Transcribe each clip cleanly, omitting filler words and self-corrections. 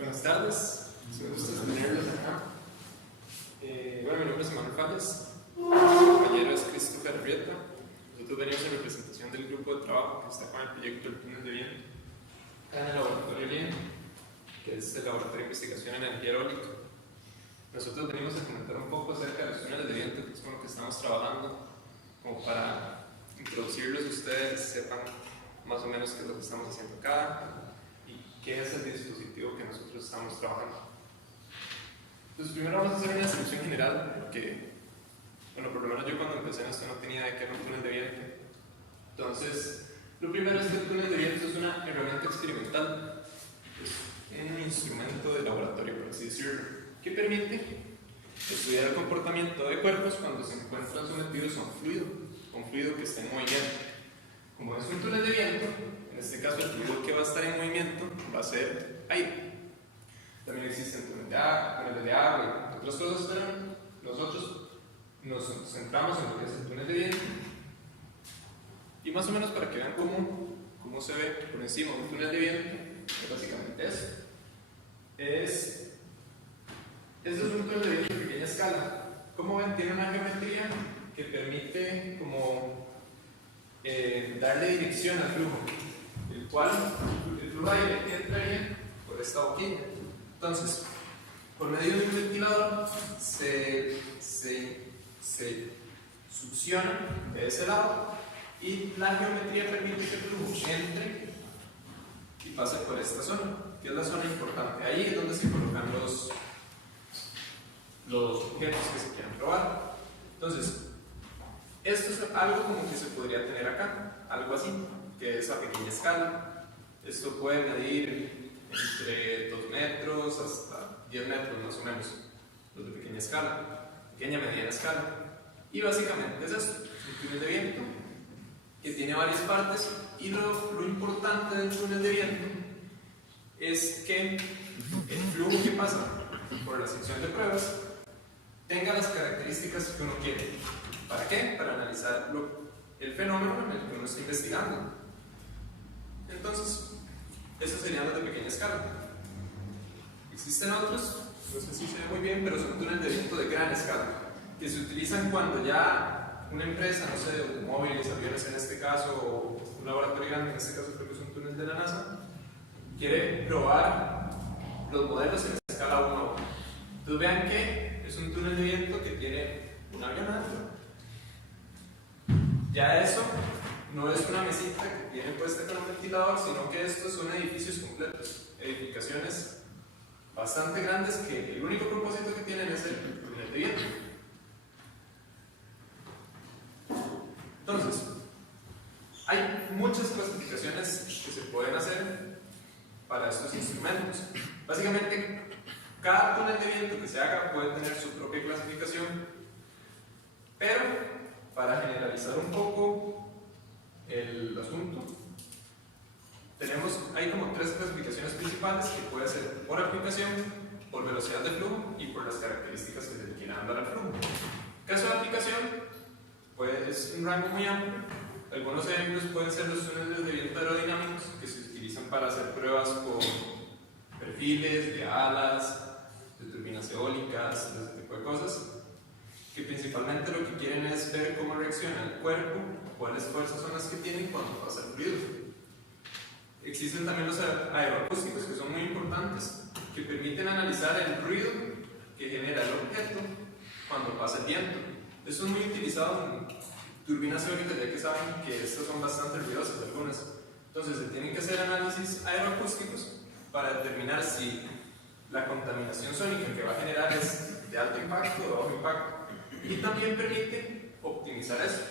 Buenas tardes, me gusta tenerlos acá. Bueno, mi nombre es Manuel Falles, mi compañero es Christopher Arrieta. Nosotros venimos en representación del grupo de trabajo que está con el proyecto del túnel de viento acá en el laboratorio LIEN, que es el laboratorio de investigación en energía eólica. Nosotros venimos a comentar un poco acerca de los túneles de viento, que es con lo que estamos trabajando, como para introducirlos a ustedes, sepan más o menos qué es lo que estamos haciendo acá y qué es el dispositivo que nosotros estamos trabajando. Entonces, primero vamos a hacer una descripción general, porque, bueno, por lo menos yo cuando empecé en esto no tenía idea de qué era un túnel de viento. Entonces, lo primero es que el túnel de viento es una herramienta experimental, es un instrumento de laboratorio, por así decirlo, que permite estudiar el comportamiento de cuerpos cuando se encuentran sometidos a un fluido que está en movimiento. Como es un túnel de viento, en este caso el fluido que va a estar en movimiento va a ser aire. También existen túneles de agua y otras cosas, pero nosotros nos centramos en lo que es el túnel de viento. Y más o menos para que vean cómo se ve por encima un túnel de viento, es básicamente eso. Este es un túnel de viento de pequeña escala. Como ven, tiene una geometría que permite darle dirección al flujo, el cual el flujo de aire entraría por esta boquilla. Entonces, por medio de un ventilador se succiona de ese lado y la geometría permite que el flujo entre y pase por esta zona, que es la zona importante. Ahí es donde se colocan los objetos que se quieran probar. Entonces, esto es algo como que se podría tener acá, algo así, que es a pequeña escala. Esto puede medir entre 2 metros hasta 10 metros más o menos, los de pequeña escala, pequeña, mediana escala. Y básicamente es esto, un túnel de viento que tiene varias partes, y lo importante del túnel de viento es que el flujo que pasa por la sección de pruebas tenga las características que uno quiere. ¿Para qué? Para analizar el fenómeno en el que uno está investigando. Entonces, esos serían los de pequeña escala. Existen otros, no sé si se ve muy bien, pero son túneles de viento de gran escala, que se utilizan cuando ya una empresa, no sé, de automóviles, aviones en este caso, o un laboratorio grande, en este caso creo que es un túnel de la NASA, quiere probar los modelos en escala 1 a 1. Entonces vean que es un túnel de viento que tiene un avión adentro. Ya eso no es una mesita que tiene puesta con un ventilador, sino que estos son edificios completos, edificaciones bastante grandes que el único propósito que tienen es el túnel de viento. Entonces, hay muchas clasificaciones que se pueden hacer para estos instrumentos. Básicamente, cada túnel de viento que se haga puede tener su propia clasificación, pero para generalizar un poco el asunto, hay como 3 clasificaciones principales, que puede ser por aplicación, por velocidad de flujo y por las características que se le quieran dar al flujo. Caso de aplicación, pues es un rango muy amplio. Algunos ejemplos pueden ser los túneles de viento aerodinámicos, que se utilizan para hacer pruebas con perfiles de alas, de turbinas eólicas, de ese tipo de cosas, que principalmente lo que quieren es ver cómo reacciona el cuerpo, cuáles fuerzas son las que tienen cuando pasa el fluido. Existen también los aeroacústicos, que son muy importantes, que permiten analizar el ruido que genera el objeto cuando pasa el viento. Eso es muy utilizado en turbinas eólicas, ya que saben que estas son bastante ruidosas algunas. Entonces se tienen que hacer análisis aeroacústicos para determinar si la contaminación sónica que va a generar es de alto impacto o de bajo impacto. Y también permite optimizar eso.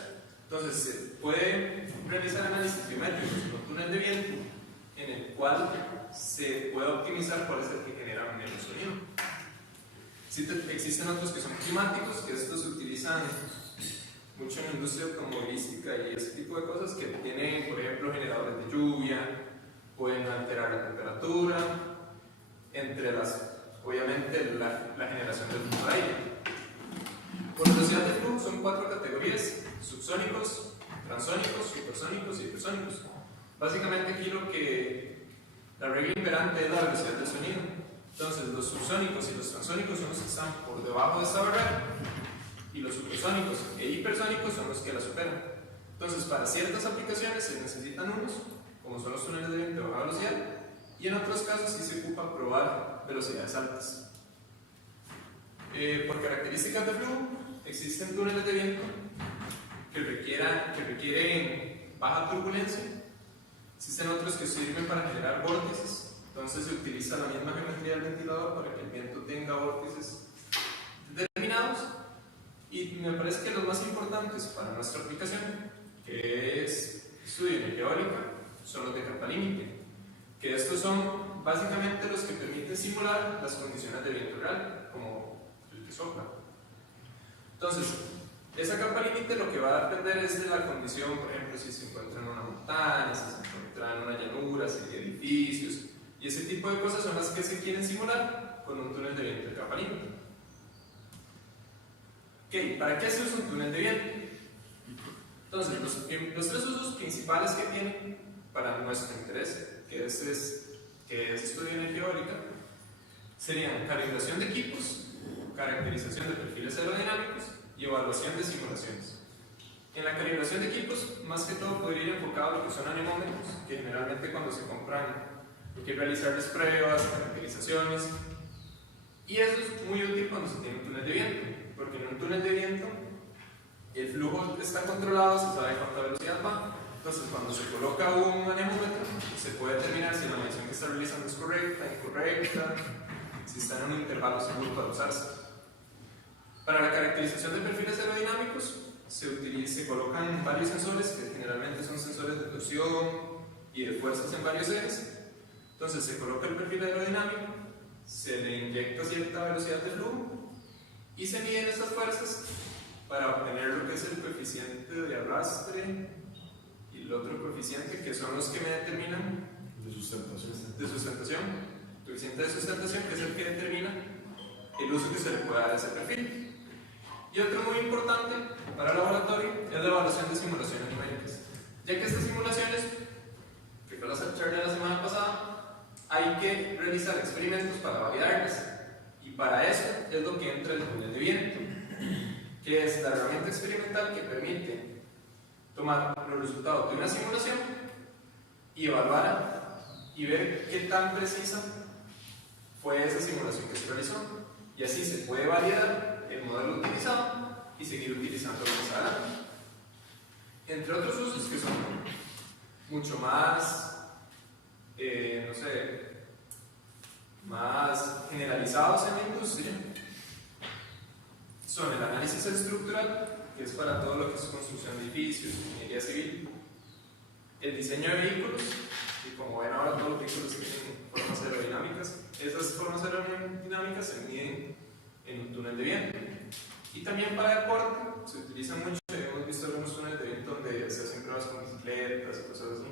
Entonces se puede realizar análisis biométricos con túnel de viento, en el cual se puede optimizar cuál es el que genera menos sonido. Existen otros que son climáticos, que estos se utilizan mucho en la industria automovilística y ese tipo de cosas, que tienen, por ejemplo, generadores de lluvia, pueden alterar la temperatura, entre obviamente la generación del flujo de aire. Por velocidad de flujo son 4 categorías: subsónicos, transónicos, supersónicos y hipersónicos. Básicamente aquí la regla imperante es la velocidad del sonido. Entonces, los subsónicos y los transónicos son los que están por debajo de esta barrera, y los supersónicos e hipersónicos son los que la superan. Entonces, para ciertas aplicaciones se necesitan unos, como son los túneles de viento de baja velocidad, y en otros casos sí se ocupa probar velocidades altas. Por características de flujo, existen túneles de viento que requieren baja turbulencia. Existen otros que sirven para generar vórtices, entonces se utiliza la misma geometría del ventilador para que el viento tenga vórtices determinados. Y me parece que los más importantes para nuestra aplicación, que es estudio de energía eólica, son los de capa límite, que estos son básicamente los que permiten simular las condiciones de viento real, como el que sopla. Entonces, esa capa límite lo que va a depender es de la condición, por ejemplo, si se encuentra en una montaña, si se encuentra en una llanura, si hay edificios, y ese tipo de cosas son las que se quieren simular con un túnel de viento de capa límite. Ok, ¿para qué se usa un túnel de viento? Entonces, los tres usos principales que tiene para nuestro interés, que es estudio de energía eólica, serían calibración de equipos, caracterización de perfiles aerodinámicos y evaluación de simulaciones. En la calibración de equipos, más que todo podría ir enfocado a lo que son anemómetros, que generalmente cuando se compran hay que realizarles pruebas, caracterizaciones, y eso es muy útil cuando se tiene un túnel de viento, porque en un túnel de viento el flujo está controlado, se sabe cuánta velocidad va. Entonces, cuando se coloca un anemómetro, se puede determinar si la medición que está realizando es correcta, incorrecta, si está en un intervalo seguro para usarse. Para la caracterización de perfiles aerodinámicos, se colocan varios sensores, que generalmente son sensores de torsión y de fuerzas en varios ejes. Entonces, se coloca el perfil aerodinámico, se le inyecta cierta velocidad de flujo y se miden estas fuerzas para obtener lo que es el coeficiente de arrastre y el otro coeficiente, que son los que me determinan de sustentación. El coeficiente de sustentación, que es el que determina el uso que se le puede dar a ese perfil. Y otro muy importante para el laboratorio es la evaluación de simulaciones numéricas, ya que estas simulaciones, que fue la charla de la semana pasada, hay que realizar experimentos para validarlas, y para eso es lo que entra el túnel de viento, que es la herramienta experimental que permite tomar los resultados de una simulación y evaluarla y ver qué tan precisa fue esa simulación que se realizó, y así se puede validar el modelo utilizado y seguir utilizándolo más adelante. Entre otros usos que son mucho más, más generalizados en la industria, son el análisis estructural, que es para todo lo que es construcción de edificios, ingeniería civil, el diseño de vehículos, y como ven ahora todos los vehículos tienen formas aerodinámicas, esas formas aerodinámicas se miden en un túnel de viento. Y también para deporte se utiliza mucho, hemos visto algunos túneles de viento donde se hacen pruebas con bicicletas y cosas así.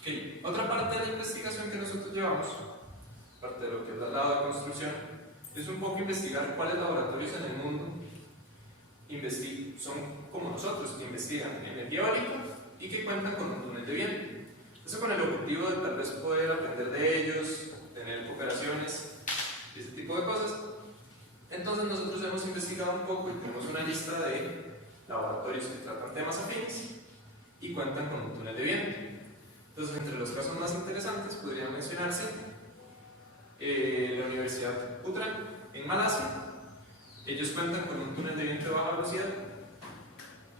Okay. Otra parte de la investigación que nosotros llevamos, parte de lo que es el lado de construcción, es un poco investigar cuáles laboratorios en el mundo son como nosotros, que investigan energía eólica y que cuentan con un túnel de viento. Eso con el objetivo de tal vez poder aprender de ellos, tener cooperaciones, ese tipo de cosas. Entonces nosotros hemos investigado un poco y tenemos una lista de laboratorios que tratan temas afines y cuentan con un túnel de viento. Entonces, entre los casos más interesantes podría mencionarse la Universidad Putra en Malasia. Ellos cuentan con un túnel de viento de baja velocidad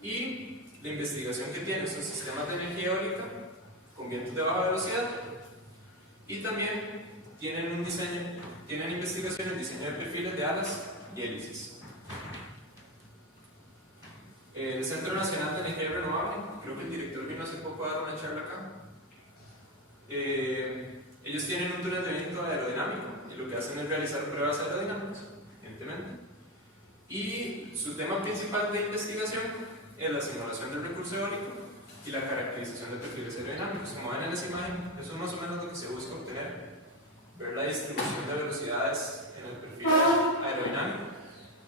y la investigación que tienen son sistemas de energía eólica con vientos de baja velocidad, y también tienen investigación en diseño de perfiles de alas y hélices. El Centro Nacional de Energía Renovable, creo que el director vino hace poco a dar una charla acá. Ellos tienen un túnel de viento aerodinámico y lo que hacen es realizar pruebas aerodinámicas, evidentemente. Y su tema principal de investigación es la simulación del recurso eólico y la caracterización de perfiles aerodinámicos. Como ven en esa imagen, eso es más o menos lo que se busca obtener, ver la distribución de velocidades en el perfil aerodinámico.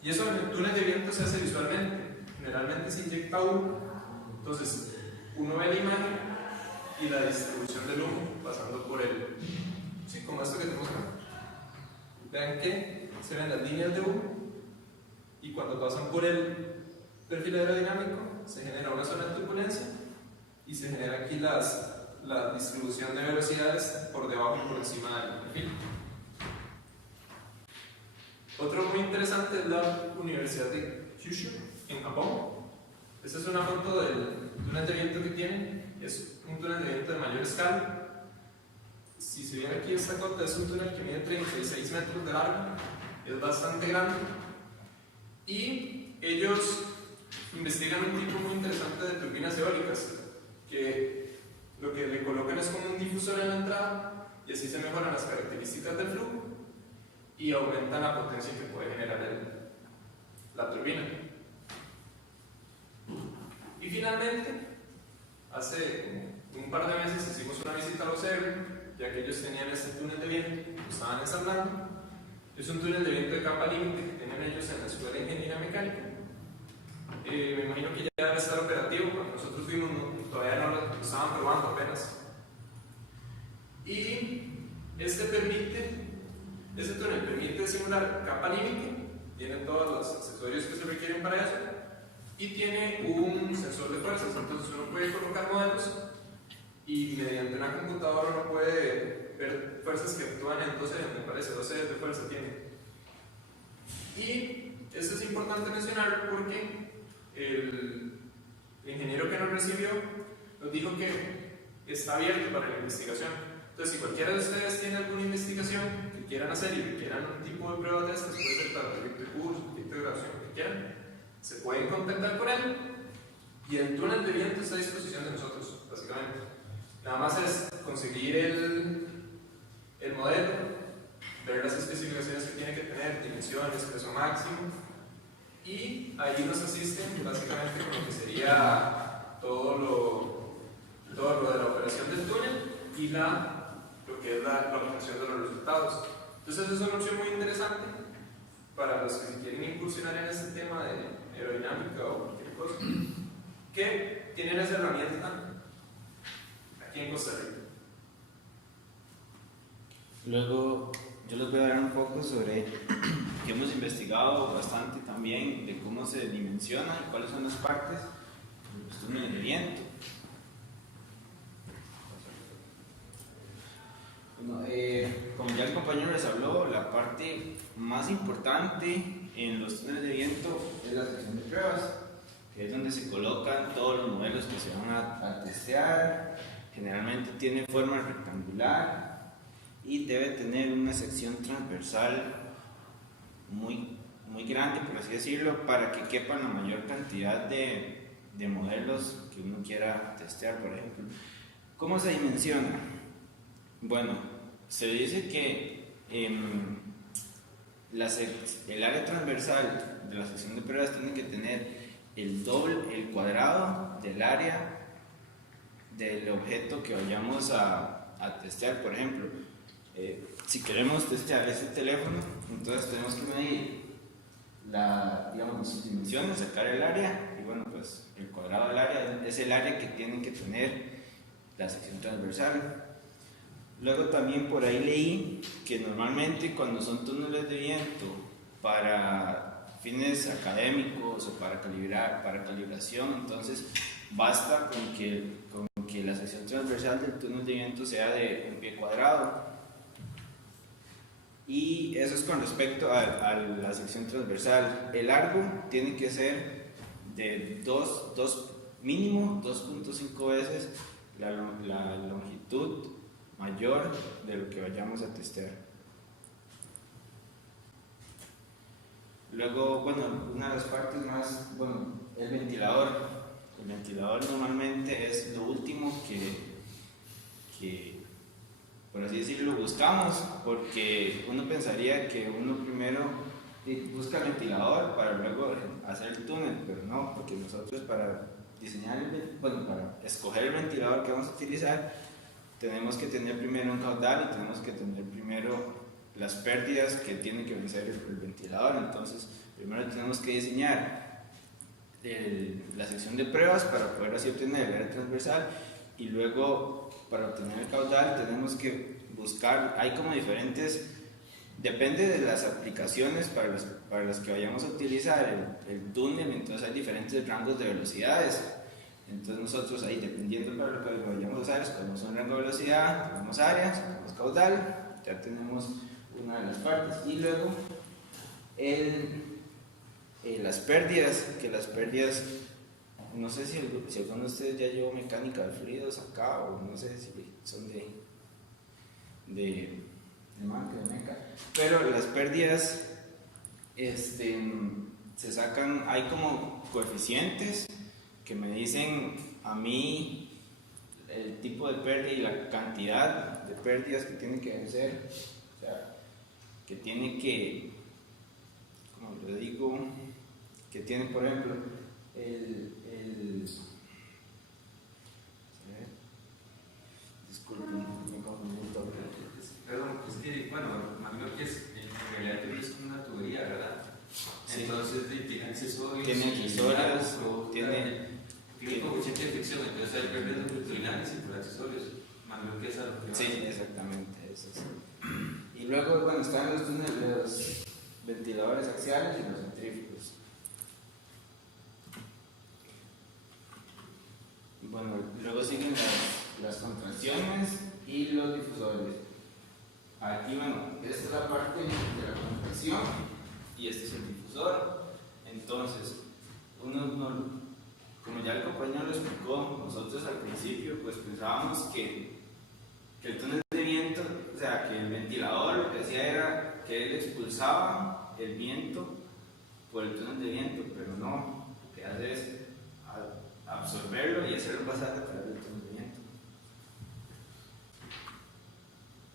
Y eso en el túnel de viento se hace visualmente, generalmente se inyecta uno, entonces uno ve la imagen y la distribución del humo pasando por el, sí, como esto que tenemos acá. Vean que se ven las líneas de humo y cuando pasan por el perfil aerodinámico se genera una zona de turbulencia y se genera aquí la distribución de velocidades por debajo y por encima del perfil. Otro muy interesante es la Universidad de Kyushu en Japón. Esta es una foto del túnel de viento que tiene. Es un túnel de viento de mayor escala. Si se ve aquí esta cota, es un túnel que mide 36 metros de largo. Es bastante grande. Y ellos investigan un tipo muy interesante de turbinas eólicas, que lo que le colocan es como un difusor en la entrada y así se mejoran las características del flujo y aumentan la potencia que puede generar la turbina. Y finalmente, hace un par de meses hicimos una visita a los EBRE, ya que ellos tenían este túnel de viento, lo estaban ensamblando. Es un túnel de viento de capa límite que tienen ellos en la Escuela de Ingeniería Mecánica. Me imagino que ya debe estar operativo, cuando nosotros fuimos todavía no lo estaban probando apenas. Y este túnel permite simular capa límite, tiene todos los accesorios que se requieren para eso y tiene un sensor de fuerzas, entonces uno puede colocar modelos y mediante una computadora uno puede ver fuerzas que actúan en 12, me parece, 12 de fuerza tiene. Y esto es importante mencionar porque el ingeniero que nos recibió nos dijo que está abierto para la investigación. Entonces, si cualquiera de ustedes tiene alguna investigación que quieran hacer y que quieran un tipo de pruebas de estas, puede ser para proyecto de curso, proyecto de grabación, que quieran, se pueden contactar con él y el túnel de viento está a disposición de nosotros, básicamente. Nada más es conseguir el modelo, ver las especificaciones que tiene que tener, dimensiones, peso máximo, y ahí nos asisten básicamente con lo que sería todo lo de la operación del túnel y lo que es la obtención de los resultados. Entonces es una opción muy interesante para los que se quieren incursionar en este tema de aerodinámica o cualquier cosa, que tienen esa herramienta aquí en Costa Rica. Luego yo les voy a hablar un poco sobre que hemos investigado bastante también de cómo se dimensiona y cuáles son las partes de los túneles de viento. Bueno, como ya el compañero les habló, la parte más importante en los túneles de viento es la sección de pruebas, que es donde se colocan todos los modelos que se van a testear. Generalmente tiene forma rectangular y debe tener una sección transversal muy grande, por así decirlo, para que quepan la mayor cantidad de modelos que uno quiera testear, por ejemplo. ¿Cómo se dimensiona? Bueno, se dice que el área transversal de la sección de pruebas tiene que tener el cuadrado del área del objeto que vayamos a testear. Por ejemplo, si queremos testear ese teléfono, entonces tenemos que medir sus dimensiones, sacar el área, y bueno, pues el cuadrado del área es el área que tiene que tener la sección transversal. Luego también por ahí leí que normalmente cuando son túneles de viento para fines académicos o para calibración, entonces basta con que la sección transversal del túnel de viento sea de un pie cuadrado. Y eso es con respecto a la sección transversal. El largo tiene que ser de mínimo 2.5 veces la longitud mayor de lo que vayamos a testear. Luego, bueno, una de las partes más, el ventilador. El ventilador normalmente es lo último que por así decirlo, buscamos, porque uno pensaría que uno primero busca el ventilador para luego hacer el túnel, pero no, porque nosotros para escoger el ventilador que vamos a utilizar, tenemos que tener primero un caudal y tenemos que tener primero las pérdidas que tiene que vencer el ventilador. Entonces, primero tenemos que diseñar la sección de pruebas para poder así obtener el área transversal y luego para obtener el caudal tenemos que buscar, hay como diferentes, depende de las aplicaciones para las que vayamos a utilizar el túnel, entonces hay diferentes rangos de velocidades. Entonces nosotros ahí, dependiendo para lo que vayamos a usar, escogemos un rango de velocidad, tenemos área, escogemos caudal, ya tenemos una de las partes. Y luego las pérdidas, que las pérdidas, no sé si alguno de ustedes ya llevó mecánica de fluidos acá, o no sé si son de marca, de meca, pero las pérdidas se sacan, hay como coeficientes que me dicen a mí el tipo de pérdida y la cantidad de pérdidas que tiene que vencer, o sea, que tiene que, como le digo, que tiene, por ejemplo, disculpen, me confundí un toque. Perdón, es que, bueno, imagino que en realidad es como una tubería, ¿verdad? Sí. Entonces tiene accesorios. Tiene accesorios, tiene coeficiente de fricción, entonces hay pérdidas longitudinales y por accesorios. Imagino que es a lo que va. Sí, exactamente, eso es. Y luego, bueno, están los túneles, los ventiladores axiales y los centrífugos. Bueno, luego siguen las contracciones y los difusores. Aquí, bueno, esta es la parte de la contracción y este es el difusor. Entonces, como ya el compañero lo explicó, nosotros al principio pues pensábamos que el túnel de viento, o sea, que el ventilador lo que hacía era que él expulsaba el viento por el túnel de viento, pero no, lo que hace es absorberlo y hacerlo pasar a través del túnel de viento.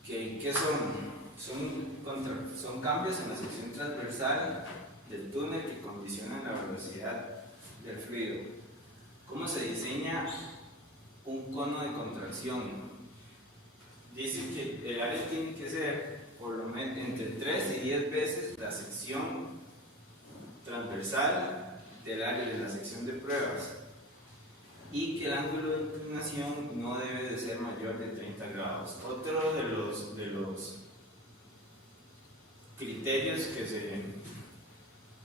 ¿Qué son? Son cambios en la sección transversal del túnel que condicionan la velocidad del fluido. ¿Cómo se diseña un cono de contracción? Dice que el área tiene que ser por lo menos entre 3 y 10 veces la sección transversal del área de la sección de pruebas, y que el ángulo de inclinación no debe de ser mayor de 30 grados. Otro de los criterios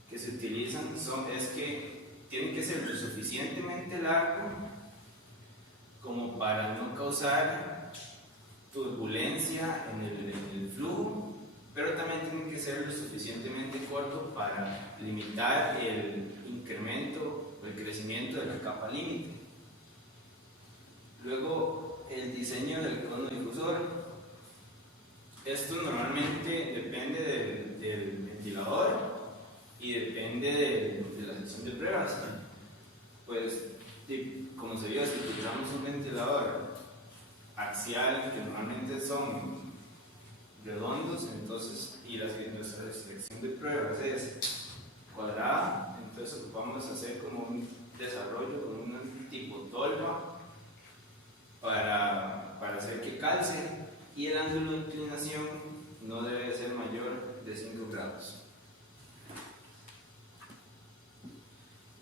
que se utilizan es que tiene que ser lo suficientemente largo como para no causar turbulencia en el flujo, pero también tiene que ser lo suficientemente corto para limitar el incremento o el crecimiento de la capa límite. Luego, el diseño del cono difusor. Esto normalmente depende del ventilador y depende de la sección de pruebas. Pues, como se vio, si utilizamos un ventilador axial, que normalmente son redondos, entonces, y nuestra sección de pruebas es cuadrada, entonces vamos a hacer como un desarrollo con un tipo tolva para hacer que calce, y el ángulo de inclinación no debe ser mayor de 5 grados.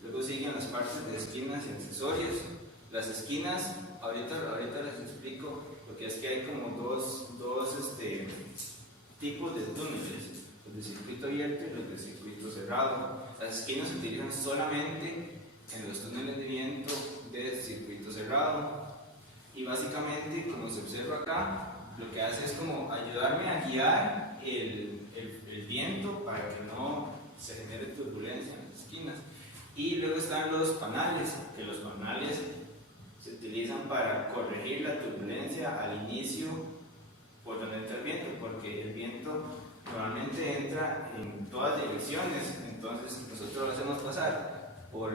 Luego siguen las partes de esquinas y accesorios. Las esquinas, ahorita les explico, porque es que hay como dos tipos de túneles, los de circuito abierto y los de circuito cerrado. Las esquinas se utilizan solamente en los túneles de viento de circuito cerrado, y básicamente, como se observa acá, lo que hace es como ayudarme a guiar el viento para que no se genere turbulencia en las esquinas. Y luego están los panales, que los panales se utilizan para corregir la turbulencia al inicio por donde entra el viento, porque el viento normalmente entra en todas direcciones, entonces nosotros lo hacemos pasar por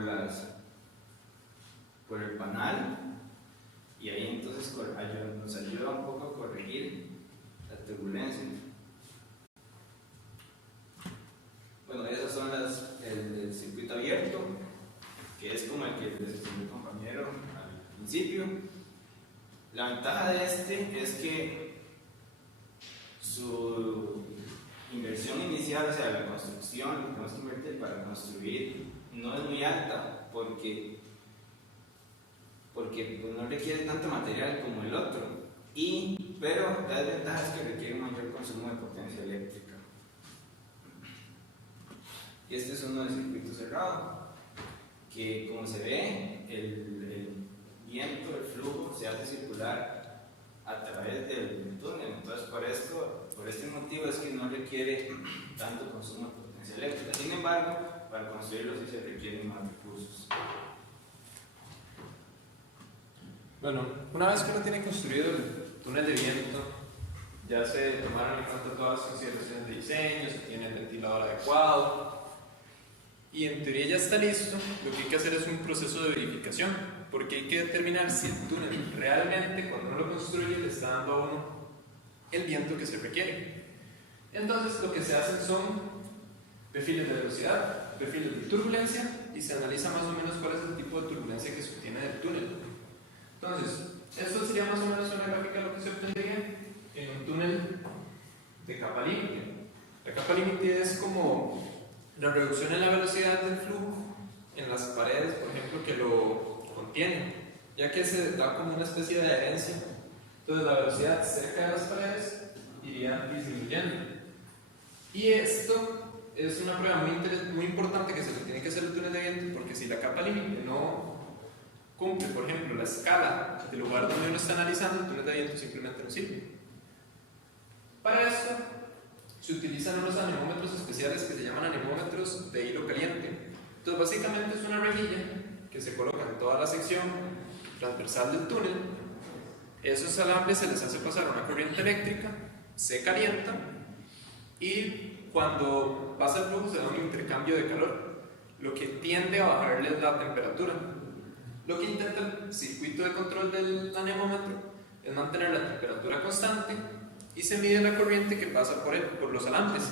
el panal, y ahí entonces nos ayuda un poco a corregir la turbulencia. Bueno, esas son el circuito abierto, que es como el que les enseñó mi compañero al principio. La ventaja de este es que su inversión inicial, o sea, la construcción, lo que tenemos que invertir para construir, no es muy alta, porque pues, no requiere tanto material como el otro. Pero la desventaja es que requiere un mayor consumo de potencia eléctrica. Y este es uno de circuito cerrado, que como se ve, el viento, el flujo se hace circular a través del túnel. Entonces por este motivo es que no requiere tanto consumo de potencia eléctrica. Sin embargo, para construirlo sí se requieren más recursos. Bueno, una vez que uno tiene construido el túnel de viento, ya se tomaron en cuenta todas las consideraciones de diseño, se tiene el ventilador adecuado y en teoría ya está listo. Lo que hay que hacer es un proceso de verificación, porque hay que determinar si el túnel realmente, cuando uno lo construye, le está dando a uno el viento que se requiere. Entonces lo que se hacen son perfiles de velocidad, perfiles de turbulencia, y se analiza más o menos cuál es el tipo de turbulencia que se obtiene del túnel. Entonces, esto sería más o menos una gráfica de lo que se obtendría en un túnel de capa límite. La capa límite es como la reducción en la velocidad del flujo en las paredes, por ejemplo, que lo contienen, ya que se da como una especie de adherencia. Entonces, la velocidad cerca de las paredes iría disminuyendo. Y esto es una prueba muy importante que se le tiene que hacer al túnel de viento, porque si la capa límite no cumple, por ejemplo, la escala del lugar donde uno está analizando, el túnel de viento simplemente no sirve. Para esto se utilizan unos anemómetros especiales que se llaman anemómetros de hilo caliente. Entonces básicamente es una rejilla que se coloca en toda la sección transversal del túnel. Esos alambres se les hace pasar una corriente eléctrica, se calientan y cuando pasa el flujo se da un intercambio de calor, lo que tiende a bajarles la temperatura. Lo que intenta el circuito de control del anemómetro es mantener la temperatura constante y se mide la corriente que pasa por los alambres.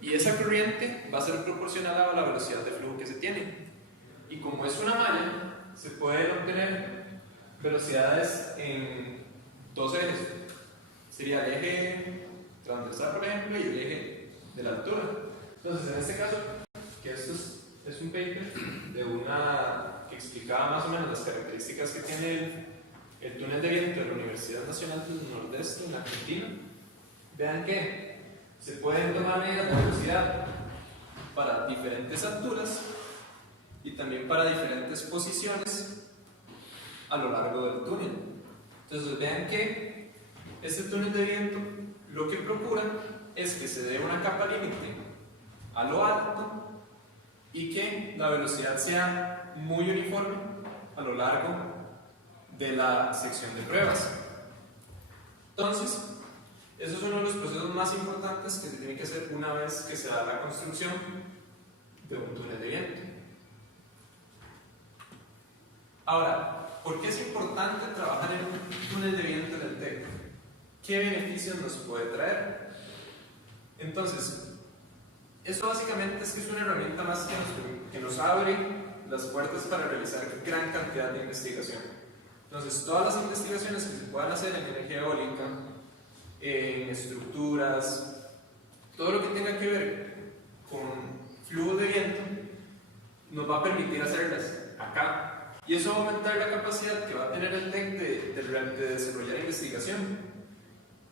Y esa corriente va a ser proporcional a la velocidad de flujo que se tiene. Y como es una malla, se pueden obtener velocidades en dos ejes. Sería el eje transversal, por ejemplo, y el eje de la altura. Entonces, en este caso, que esto es un paper de que explicaba más o menos las características que tiene el túnel de viento de la Universidad Nacional del Nordeste en Argentina. Vean que se pueden tomar medidas de velocidad para diferentes alturas y también para diferentes posiciones a lo largo del túnel. Entonces vean que este túnel de viento lo que procura es que se dé una capa límite a lo alto y que la velocidad sea muy uniforme a lo largo de la sección de pruebas. Entonces, eso es uno de los procesos más importantes que se tiene que hacer una vez que se da la construcción de un túnel de viento. Ahora, ¿por qué es importante trabajar en un túnel de viento en el TEC? ¿Qué beneficios nos puede traer? Entonces, eso básicamente es que es una herramienta más que nos abre las puertas para realizar gran cantidad de investigación. Entonces, todas las investigaciones que se puedan hacer en energía eólica, en estructuras, todo lo que tenga que ver con flujo de viento, nos va a permitir hacerlas acá. Y eso va a aumentar la capacidad que va a tener el TEC de desarrollar investigación.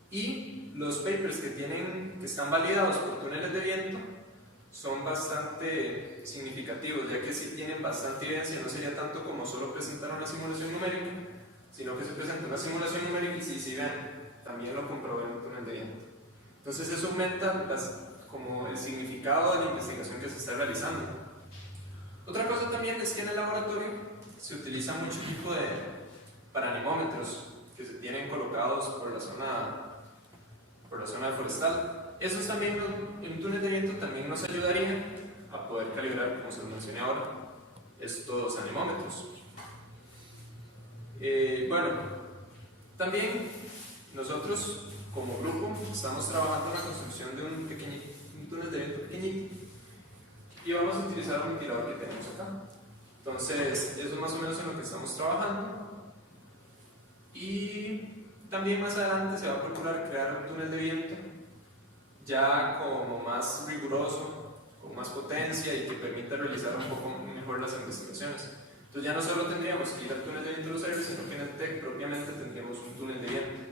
Y los papers que están validados por túneles de viento son bastante significativos, ya que sí tienen bastante evidencia. No sería tanto como solo presentar una simulación numérica, sino que se presenta una simulación numérica y si vean, también lo comprobé en un túnel de viento. Entonces eso aumenta como el significado de la investigación que se está realizando. Otra cosa también es que en el laboratorio se utiliza mucho tipo de paranemómetros que se tienen colocados por la zona forestal. Esos también, en un túnel de viento, también nos ayudaría a poder calibrar, como se lo mencioné ahora, estos anemómetros. Bueno, también nosotros como grupo estamos trabajando en la construcción de un túnel de viento pequeñito y vamos a utilizar un ventilador que tenemos acá. Entonces, eso es más o menos en lo que estamos trabajando. Y también más adelante se va a procurar crear un túnel de viento ya como más riguroso, con más potencia y que permita realizar un poco mejor las investigaciones. Entonces ya no solo tendríamos que ir al túnel de viento de los aires, sino que en el TEC propiamente tendríamos un túnel de viento.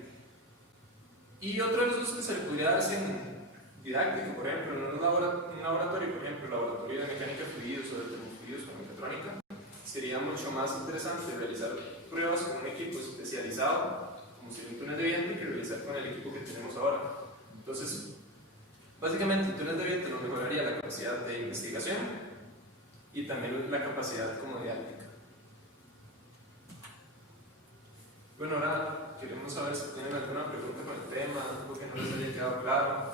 Y otro de los usos que se le podría dar en didáctica, por ejemplo, en un laboratorio, por ejemplo, el laboratorio de mecánica de fluidos o de termofluidos o mecatrónica, sería mucho más interesante realizar pruebas con un equipo especializado, como sería un túnel de viento, que realizar con el equipo que tenemos ahora. Entonces, básicamente el túnel de viento nos mejoraría la capacidad de investigación y también la capacidad como didáctica. Bueno, ahora queremos saber si tienen alguna pregunta con el tema, algo que no les haya quedado claro.